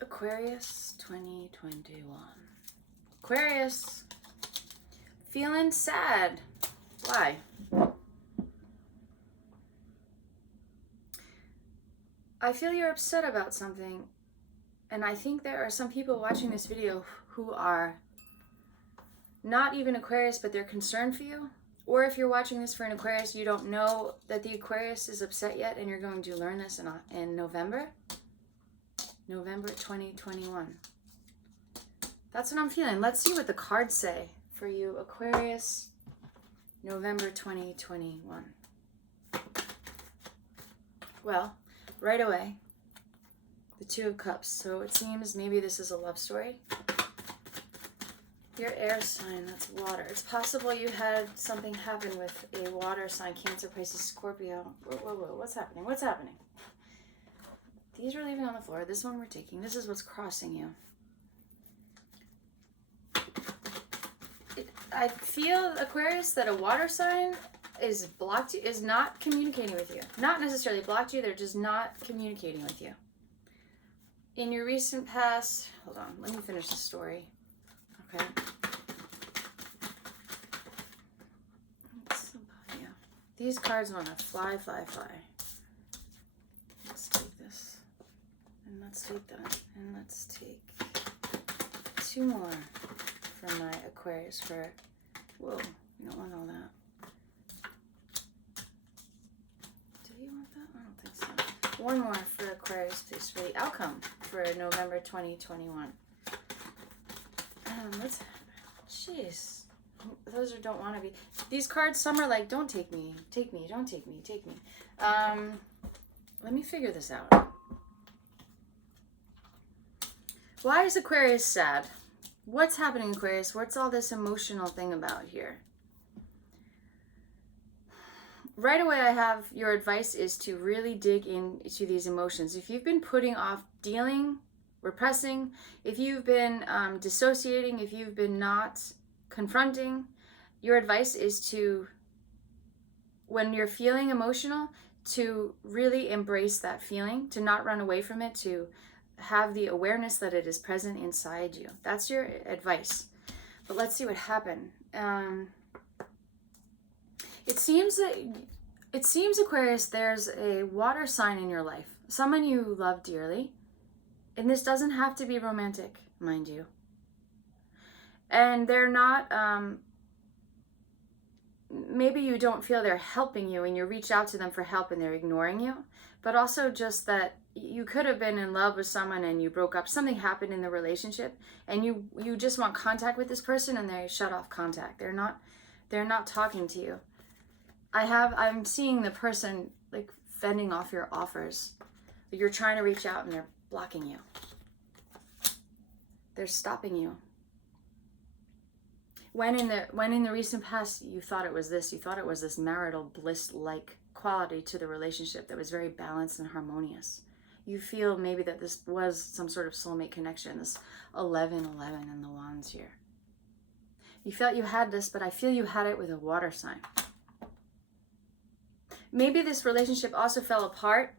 Aquarius 2021. Aquarius, feeling sad. Why? I feel you're upset about something, and I think there are some people watching this video who are not even Aquarius, but they're concerned for you. Or if you're watching this for an Aquarius, you don't know that the Aquarius is upset yet, and you're going to learn this in November 2021. That's what I'm feeling. Let's see what the cards say for you, Aquarius, November 2021. Well, right away, the Two of Cups. So it seems maybe this is a love story. Your air sign, that's water. It's possible you had something happen with a water sign, Cancer, Pisces, Scorpio. Whoa, what's happening? What's happening? These are leaving on the floor. This one we're taking. This is what's crossing you. I feel, Aquarius, that a water sign is blocked you, is not communicating with you. Not necessarily blocked you, they're just not communicating with you. In your recent past, hold on, let me finish the story. Okay. Yeah. These cards want to fly. Let's take this. And let's take that. And let's take 2 more for my Aquarius for, whoa, you don't want all that. Do you want that? I don't think so. 1 more for Aquarius, please, for the outcome for November 2021. Jeez. Those are don't want to be. These cards, some are like, don't take me, don't take me. Let me figure this out. Why is Aquarius sad? What's happening, Aquarius? What's all this emotional thing about here? Right away, I have your advice is to really dig into these emotions. If you've been putting off dealing, repressing, if you've been dissociating, if you've been not confronting, your advice is to, when you're feeling emotional, to really embrace that feeling, to not run away from it, to have the awareness that it is present inside you. That's your advice. But let's see what happened. It seems, Aquarius, there's a water sign in your life, someone you love dearly. And this doesn't have to be romantic, mind you. And they're not, maybe you don't feel they're helping you and you reach out to them for help and they're ignoring you. But also just that you could have been in love with someone and you broke up. Something happened in the relationship and you just want contact with this person and they shut off contact. They're not talking to you. I'm seeing the person like fending off your offers. You're trying to reach out and they're blocking you. They're stopping you. When in the recent past you thought it was this marital bliss-like quality to the relationship that was very balanced and harmonious. You feel maybe that this was some sort of soulmate connection, this 11-11 in the wands here. You felt you had this, but I feel you had it with a water sign. Maybe this relationship also fell apart.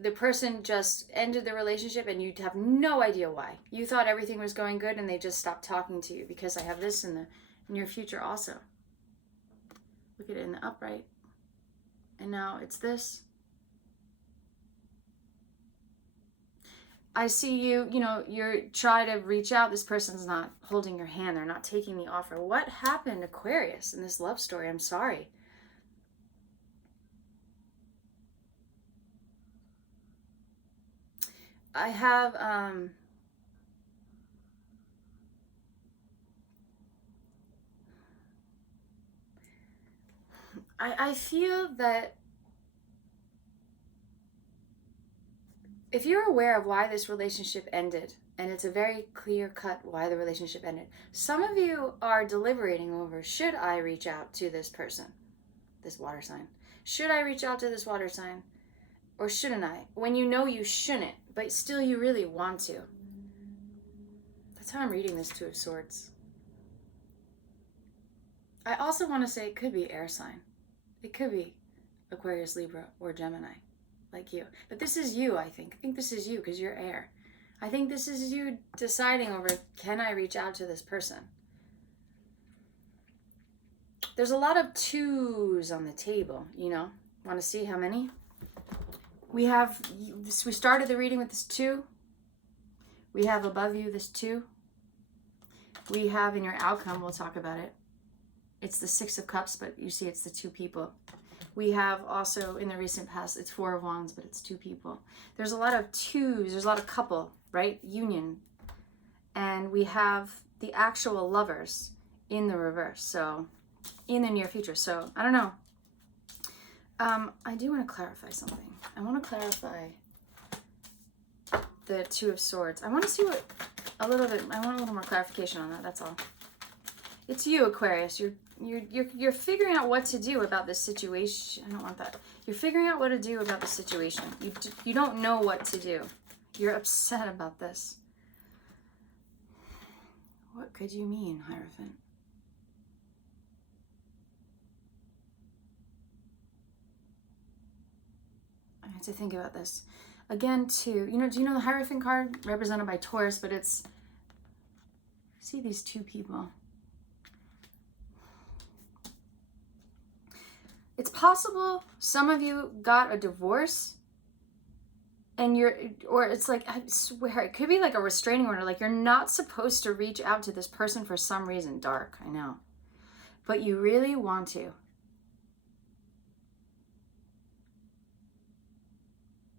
The person just ended the relationship and you'd have no idea why. You thought everything was going good and they just stopped talking to you, because I have this in the near future also. Look at it in the upright. And now it's this. I see you're trying to reach out. This person's not holding your hand. They're not taking the offer. What happened, Aquarius, in this love story? I'm sorry. I have, I feel that if you're aware of why this relationship ended, and it's a very clear cut why the relationship ended, some of you are deliberating over, should I reach out to this person, this water sign? Should I reach out to this water sign? Or shouldn't I? When you know you shouldn't, but still you really want to. That's how I'm reading this Two of Swords. I also want to say it could be air sign. It could be Aquarius, Libra, or Gemini, like you. But this is you, I think. I think this is you because you're air. I think this is you deciding over, can I reach out to this person? There's a lot of 2s on the table, you know. Want to see how many? We started the reading with this 2. We have above you this 2. We have in your outcome, we'll talk about it, it's the 6 of Cups, but you see it's the 2 people. We have also in the recent past, it's 4 of Wands, but it's 2 people. There's a lot of 2s, there's a lot of couple, right? Union. And we have the actual lovers in the reverse, so in the near future. So I don't know. I do want to clarify something. I want to clarify the 2 of Swords. I want to see what I want a little more clarification on that. That's all. It's you, Aquarius. You're figuring out what to do about this situation. I don't want that. You're figuring out what to do about the situation. You don't know what to do. You're upset about this. What could you mean, Hierophant? I have to think about this. Again, too, do you know the Hierophant card represented by Taurus, but it's, see these 2 people. It's possible some of you got a divorce and or it's like, I swear, it could be like a restraining order. Like you're not supposed to reach out to this person for some reason. Dark, I know. But you really want to.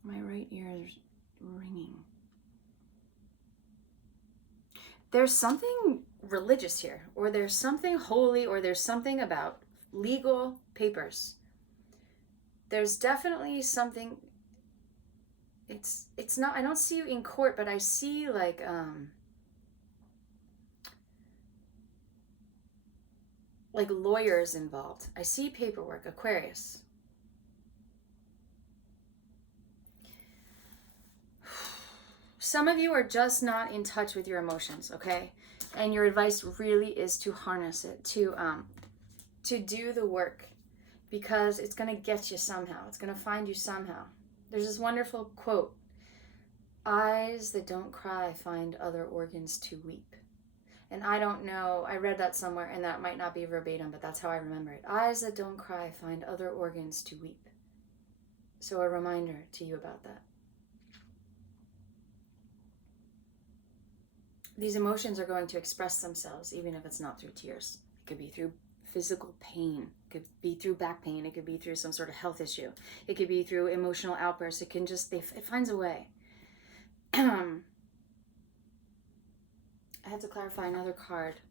My right ear is ringing. There's something religious here, or there's something holy, or there's something about legal papers. There's definitely something. It's not, I don't see you in court, but I see like lawyers involved. I see paperwork, Aquarius. Some of you are just not in touch with your emotions, okay? And your advice really is to harness it, to do the work, because it's going to get you somehow. It's going to find you somehow. There's this wonderful quote, eyes that don't cry find other organs to weep. And I don't know, I read that somewhere, and that might not be verbatim, but that's how I remember it. Eyes that don't cry find other organs to weep. So a reminder to you about that. These emotions are going to express themselves, even if it's not through tears. It could be through physical pain. It could be through back pain. It could be through some sort of health issue. It could be through emotional outbursts. It can just, it finds a way. I had to clarify another card.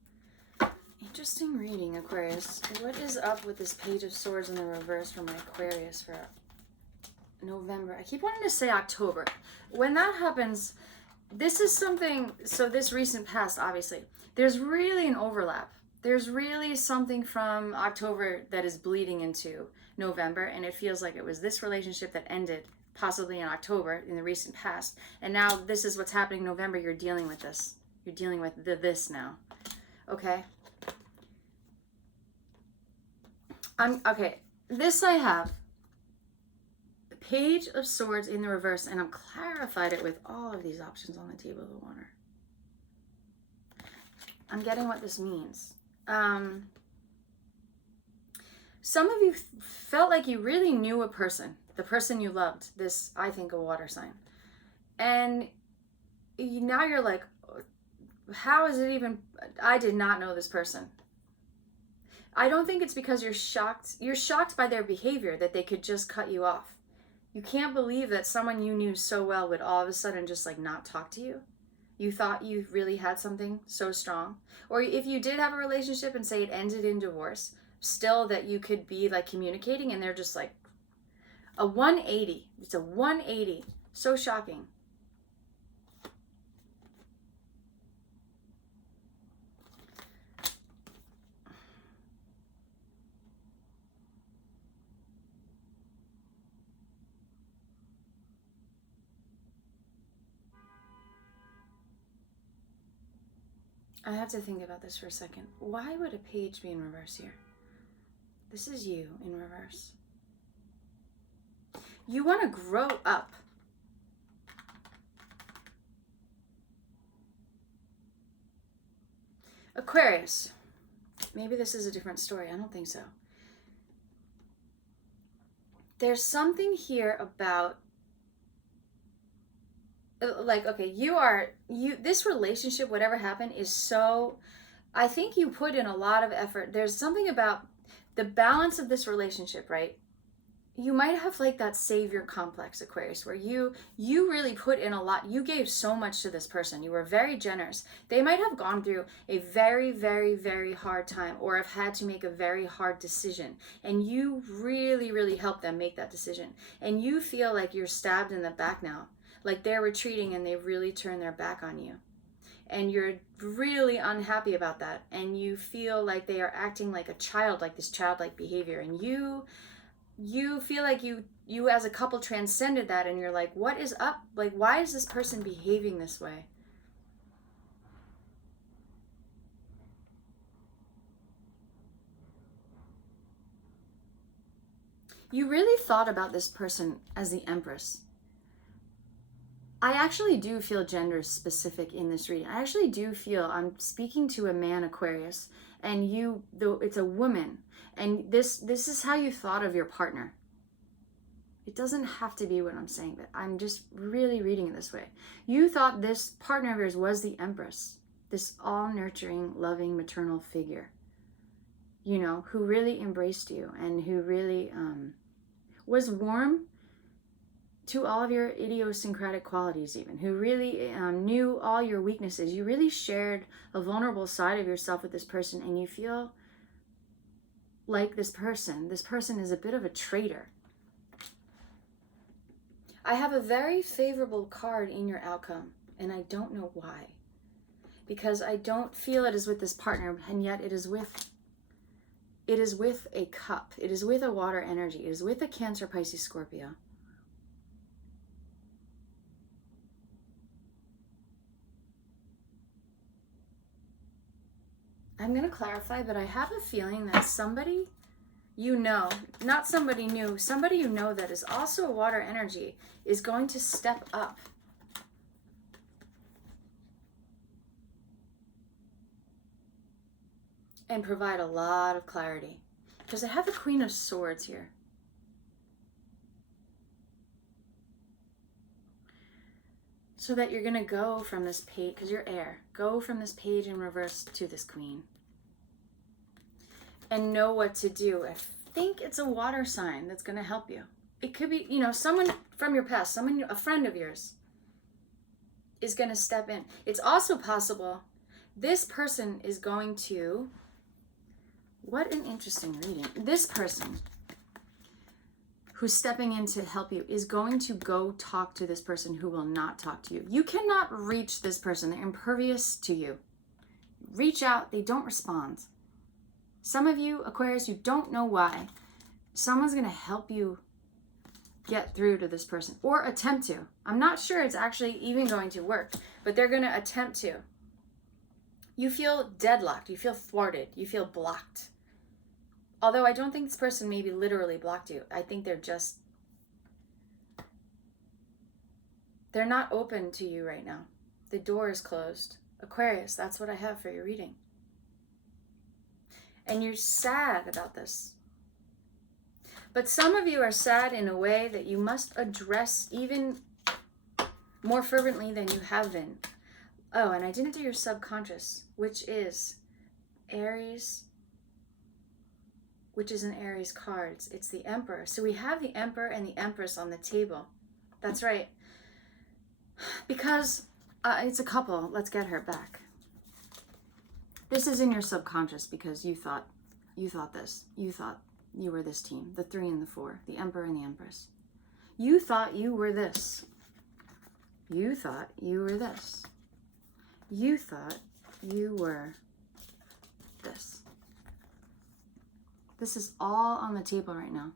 Interesting reading, Aquarius. What is up with this Page of Swords in the reverse for my Aquarius for November? I keep wanting to say October. When that happens, this is something, so this recent past, obviously, there's really an overlap. There's really something from October that is bleeding into November, and it feels like it was this relationship that ended possibly in October in the recent past, and now this is what's happening in November. You're dealing with this. You're dealing with this now. Okay? Okay, this I have. Page of Swords in the reverse, and I've clarified it with all of these options on the table of the water. I'm getting what this means. Some of you felt like you really knew a person, the person you loved, this, I think, a water sign. And now you're like, how is it even, I did not know this person. I don't think it's because you're shocked. You're shocked by their behavior, that they could just cut you off. You can't believe that someone you knew so well would all of a sudden just like not talk to you. You thought you really had something so strong. Or if you did have a relationship and say it ended in divorce, still that you could be like communicating, and they're just like a 180. It's a 180. So shocking. I have to think about this for a second. Why would a page be in reverse here? This is you in reverse. You want to grow up. Aquarius. Maybe this is a different story. I don't think so. There's something here about, like, okay, this relationship, whatever happened, is so, I think you put in a lot of effort. There's something about the balance of this relationship, right? You might have like that savior complex, Aquarius, where you really put in a lot. You gave so much to this person. You were very generous. They might have gone through a very, very, very hard time, or have had to make a very hard decision, and you really, really helped them make that decision. And you feel like you're stabbed in the back now, like they're retreating and they really turned their back on you. And you're really unhappy about that. And you feel like they are acting like a child, like this childlike behavior. And you feel like you as a couple transcended that, and you're like, what is up? Like, why is this person behaving this way? You really thought about this person as the Empress. I actually do feel gender specific in this reading. I actually do feel I'm speaking to a man, Aquarius, and it's a woman. And this is how you thought of your partner. It doesn't have to be what I'm saying, but I'm just really reading it this way. You thought this partner of yours was the Empress, this all-nurturing, loving, maternal figure, you know, who really embraced you and who really was warm to all of your idiosyncratic qualities, even, who really knew all your weaknesses. You really shared a vulnerable side of yourself with this person, and you feel like this person is a bit of a traitor. I have a very favorable card in your outcome, and I don't know why. Because I don't feel it is with this partner, and yet it is with a cup. It is with a water energy. It is with a Cancer, Pisces, Scorpio. I'm going to clarify, but I have a feeling that somebody you know, not somebody new, somebody you know that is also a water energy is going to step up. And provide a lot of clarity. Because I have the Queen of Swords here. So that you're going to go from this page, because you're air, go from this page in reverse to this Queen. And know what to do. I think it's a water sign that's going to help you. It could be, you know, someone from your past, a friend of yours is going to step in. It's also possible this person is going to, what an interesting reading. This person who's stepping in to help you is going to go talk to this person who will not talk to you. You cannot reach this person. They're impervious to you. Reach out. They don't respond. Some of you, Aquarius, you don't know why. Someone's going to help you get through to this person or attempt to. I'm not sure it's actually even going to work, but they're going to attempt to. You feel deadlocked. You feel thwarted. You feel blocked. Although I don't think this person maybe literally blocked you. I think they're not open to you right now. The door is closed. Aquarius, that's what I have for your reading. And you're sad about this. But some of you are sad in a way that you must address even more fervently than you have been. Oh, and I didn't do your subconscious, which is Aries, which is an Aries card. It's the Emperor. So we have the Emperor and the Empress on the table. That's right. Because it's a couple. Let's get her back. This is in your subconscious because you thought this. You thought you were this team, the 3 and the 4, the Emperor and the Empress. You thought you were this. You thought you were this. You thought you were this. This is all on the table right now.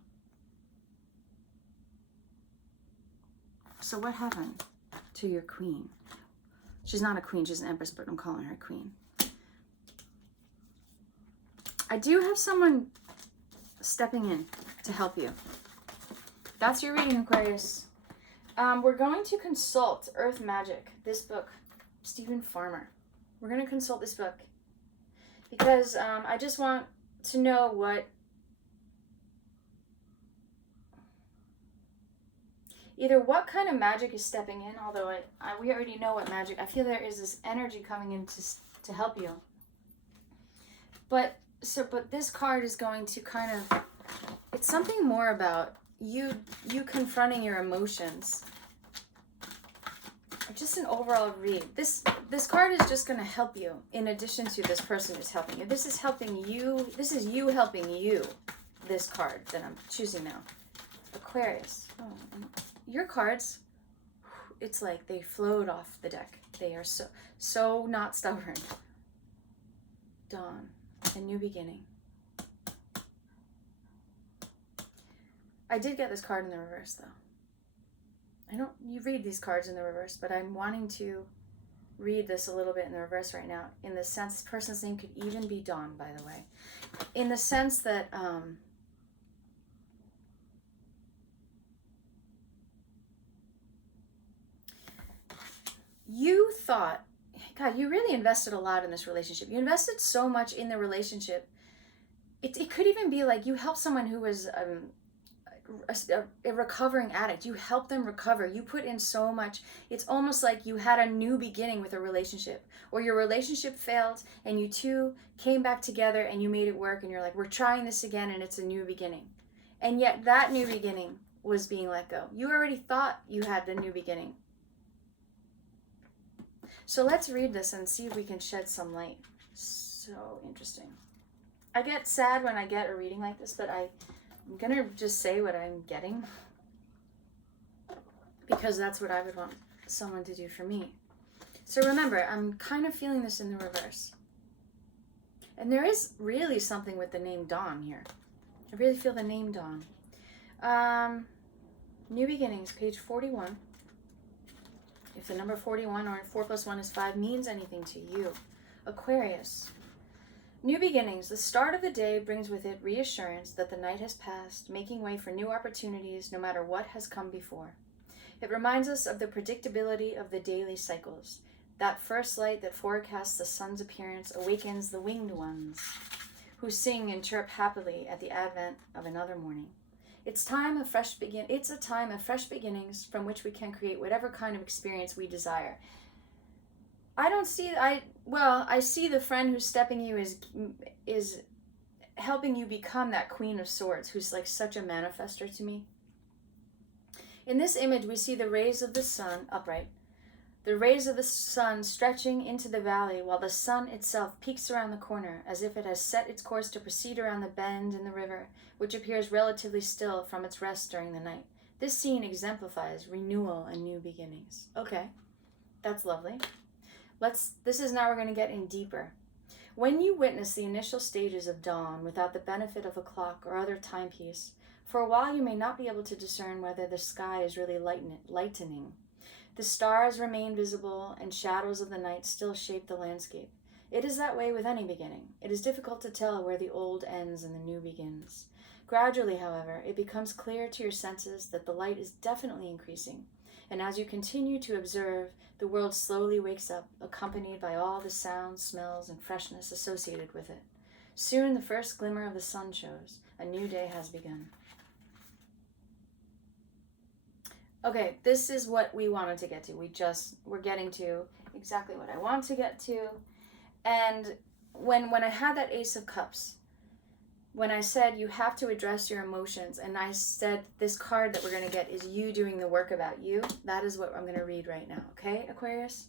So what happened to your queen? She's not a queen, she's an Empress, but I'm calling her queen. I do have someone stepping in to help you. That's your reading, Aquarius. We're going to consult Earth Magic, this book, Stephen Farmer. We're going to consult this book. because I just want to know what, either what kind of magic is stepping in, although we already know what magic. I feel there is this energy coming in to help you. But this card is going to kind of, it's something more about you confronting your emotions. Just an overall read. This card is just going to help you in addition to this person is helping you. This is helping you. This is you helping you. This card that I'm choosing now. Aquarius. Oh, your cards, it's like they float off the deck. They are so not stubborn. Dawn. A new beginning. I did get this card in the reverse though. You read these cards in the reverse, but I'm wanting to read this a little bit in the reverse right now, in the sense this person's name could even be Dawn, by the way. In the sense that you thought, God, you really invested a lot in this relationship. You invested so much in the relationship. It could even be like you helped someone who was a recovering addict. You helped them recover. You put in so much. It's almost like you had a new beginning with a relationship, or your relationship failed and you two came back together and you made it work, and you're like, we're trying this again, and it's a new beginning. And yet that new beginning was being let go. You already thought you had the new beginning. So let's read this and see if we can shed some light. So interesting. I get sad when I get a reading like this, but I'm gonna just say what I'm getting, because that's what I would want someone to do for me. So remember, I'm kind of feeling this in the reverse. And there is really something with the name Dawn here. I really feel the name Dawn. New Beginnings, page 41. If the number 41 or 4 + 1 is 5 means anything to you. Aquarius. New beginnings. The start of the day brings with it reassurance that the night has passed, making way for new opportunities no matter what has come before. It reminds us of the predictability of the daily cycles. That first light that forecasts the sun's appearance awakens the winged ones, who sing and chirp happily at the advent of another morning. It's a time of fresh beginnings from which we can create whatever kind of experience we desire. I see the friend who's stepping you is helping you become that Queen of Swords, who's like such a manifester to me. In this image, we see the rays of the sun upright, the rays of the sun stretching into the valley, while the sun itself peeks around the corner as if it has set its course to proceed around the bend in the river, which appears relatively still from its rest during the night. This scene exemplifies renewal and new beginnings. Okay, that's lovely. This is now we're going to get in deeper. When you witness the initial stages of dawn without the benefit of a clock or other timepiece, for a while you may not be able to discern whether the sky is really lightening. The stars remain visible, and shadows of the night still shape the landscape. It is that way with any beginning. It is difficult to tell where the old ends and the new begins. Gradually, however, it becomes clear to your senses that the light is definitely increasing, and as you continue to observe, the world slowly wakes up, accompanied by all the sounds, smells, and freshness associated with it. Soon the first glimmer of the sun shows. A new day has begun. Okay, this is what we wanted to get to. We're getting to exactly what I want to get to. And when I had that Ace of Cups, when I said you have to address your emotions, and I said this card that we're going to get is you doing the work about you, that is what I'm going to read right now, okay, Aquarius?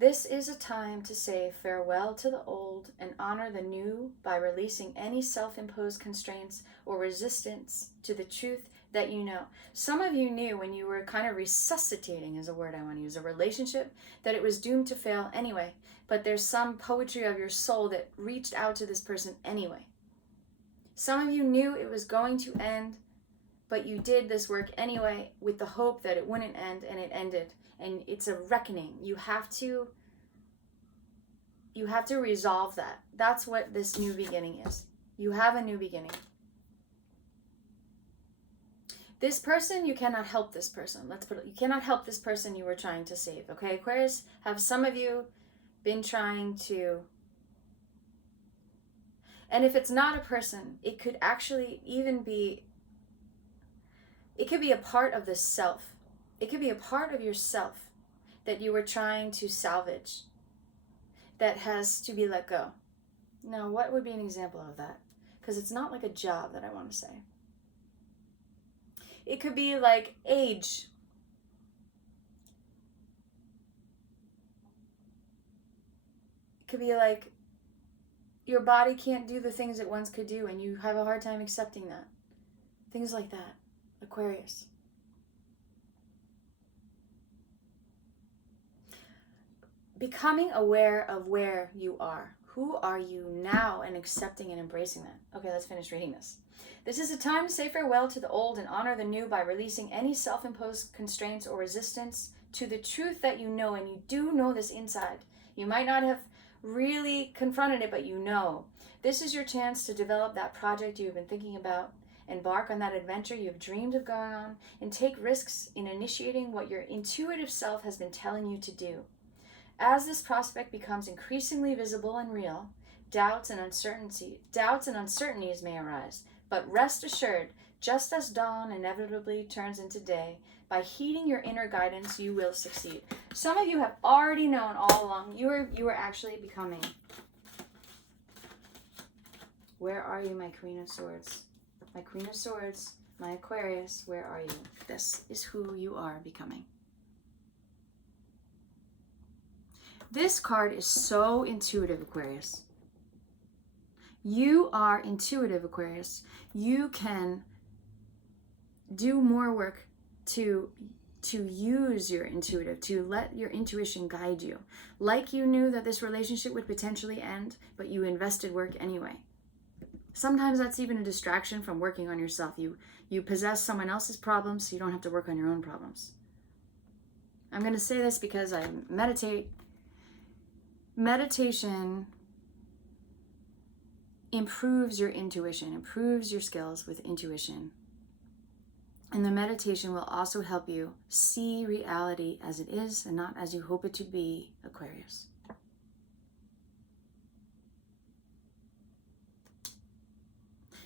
This is a time to say farewell to the old and honor the new by releasing any self-imposed constraints or resistance to the truth that you know. Some of you knew when you were kind of resuscitating, is a word I want to use, a relationship, that it was doomed to fail anyway, but there's some poetry of your soul that reached out to this person anyway. Some of you knew it was going to end, but you did this work anyway with the hope that it wouldn't end, and it ended. And it's a reckoning. You have to resolve that. That's what this new beginning is. You have a new beginning. This person, you cannot help this person. You cannot help this person you were trying to save. Okay, Aquarius, have some of you been trying to And if it's not a person, it could actually even be, it could be a part of the self. It could be a part of yourself that you were trying to salvage, that has to be let go. Now, what would be an example of that? Because it's not like a job that I want to say. It could be like age. It could be like your body can't do the things it once could do and you have a hard time accepting that. Things like that. Aquarius. Becoming aware of where you are. Who are you now, and accepting and embracing that. Okay, let's finish reading this. This is a time to say farewell to the old and honor the new by releasing any self-imposed constraints or resistance to the truth that you know, and you do know this inside. You might not have really confronted it, but you know. This is your chance to develop that project you've been thinking about, embark on that adventure you've dreamed of going on, and take risks in initiating what your intuitive self has been telling you to do. As this prospect becomes increasingly visible and real, doubts and uncertainties may arise. But rest assured, just as dawn inevitably turns into day, by heeding your inner guidance, you will succeed. Some of you have already known all along. You are actually becoming. Where are you, my Queen of Swords? My Queen of Swords, my Aquarius, where are you? This is who you are becoming. This card is so intuitive, Aquarius. You are intuitive, Aquarius. You can do more work to use your intuitive, to let your intuition guide you. Like you knew that this relationship would potentially end, but you invested work anyway. Sometimes that's even a distraction from working on yourself. You possess someone else's problems, so you don't have to work on your own problems. I'm going to say this because I meditate. Meditation improves your intuition, improves your skills with intuition. And the meditation will also help you see reality as it is and not as you hope it to be, Aquarius.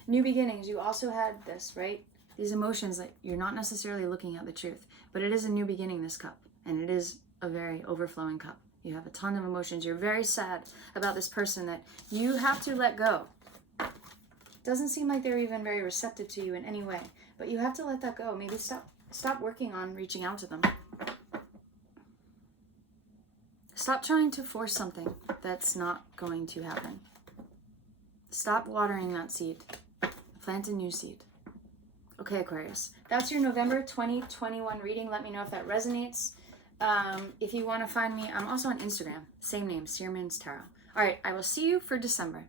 New beginnings, you also had this, right? These emotions that you're not necessarily looking at the truth, but it is a new beginning, this cup, and it is a very overflowing cup. You have a ton of emotions. You're very sad about this person that you have to let go. Doesn't seem like they're even very receptive to you in any way, but you have to let that go. Maybe stop working on reaching out to them. Stop trying to force something that's not going to happen. Stop watering that seed. Plant a new seed. Okay, Aquarius. That's your November 2021 reading. Let me know if that resonates. If you want to find me, I'm also on Instagram. Same name, seermanstarot. All right, I will see you for December.